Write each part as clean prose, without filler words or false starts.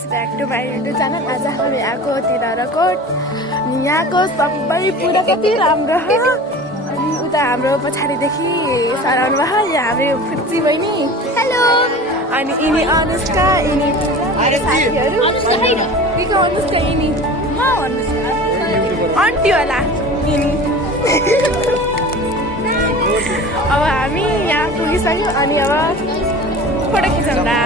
Guys, back to my YouTube channel. आज हामी आएको तिलहराकोट। अनि यहाँको सबै पुरा कति राम्रो हो। अनि उता हाम्रो पछाडिदेखि सराउनु भयो यहाँ हाम्रो फुच्ची बहिनी। हेलो। अनि यिनी अनुष्का, यिनी साथीहरू। के अनुष्का यिनी आन्टी होला यिनी। अब हामी यहाँ पुगिसक्यौँ अनि अब फोटो खिचौँला।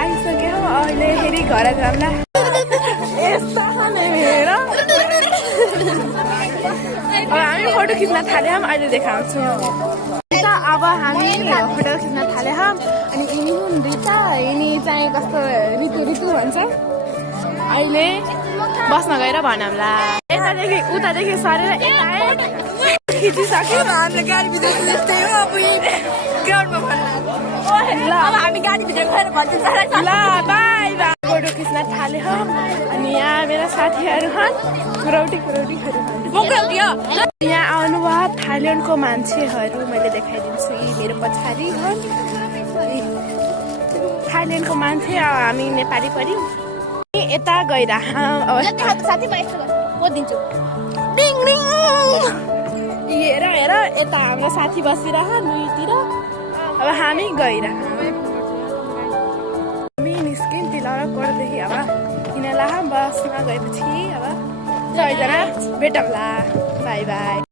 आइसक्यो अहिले फेरि घर जाउँला। यस्तो हेर अब हामी फोटो खिच्न थाल्यौँ, अहिले देखाउँछु। अब हामी फोटो खिच्न थाल्यौँ। अनि यिनी हुन् रिता, यिनी चाहिँ कस्तो ऋतु ऋतु भन्छ। अहिले बस्न गएर भनौँला। यतादेखि उतादेखि सरेर यता खिचिसक्यो। हाम्रो गाडीभित्र जस्तै हो। अब ग्राउन्डमा भन्नु ल, अब हामी गाडीभित्र गएर भन्छौँ ल बाई बाई। फोटो खिच्न थाल्यौँ। अनि यहाँ मेरा साथीहरू छन्, यहाँ आउनुभयो थाइल्यान्डको मान्छेहरू। मैले देखाइदिन्छु, यी मेरो पछाडि थाइल्यान्डको मान्छे। हामी नेपाली पनि यता गइरह। साथी म यस्तो दिन्छु। हेर हेर, यता हाम्रो साथी बसिरह दुईतिर। अब हामी गइरह। हामी निस्क्यौँ तिलहराकोटदेखि। अब किनला बसमा गएपछि अब सबैजना भेटौँला। By by.